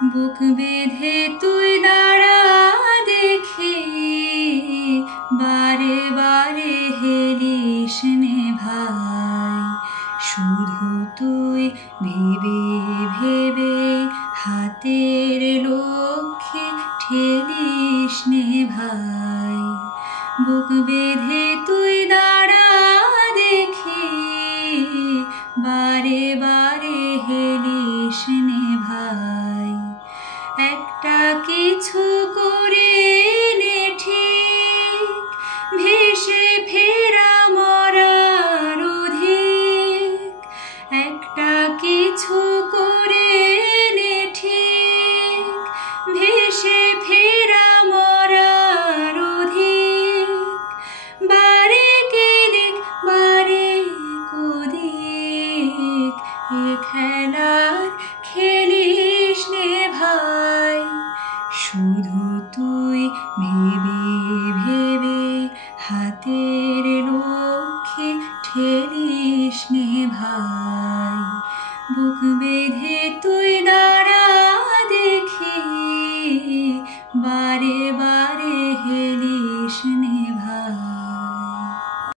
বুক বেঁধে তুই দাঁড়া দেখি, বারে বারে হেলিস নে ভাই। শুধু তুই ভেবে ভেবে হাতের লক্ষ্যে ঠেলিস নে ভাই। বুক বেঁধে তুই দাঁড়া দেখি, বারে বারে হেলিস নে ভাই। একটা কিছু করে নে ঠিক, ভেসে ফেরা মরার অধিক। একটা কিছু করে নে ঠিক, ভেসে ফেরা মরার অধিক। বারে কেদিক বারে কদিক, এ খেলার খেলিস নে ভাই। শুধু তুই ভেবে ভেবে হাতের লক্ষ্যে ঠেলিস নে ভাই। বুক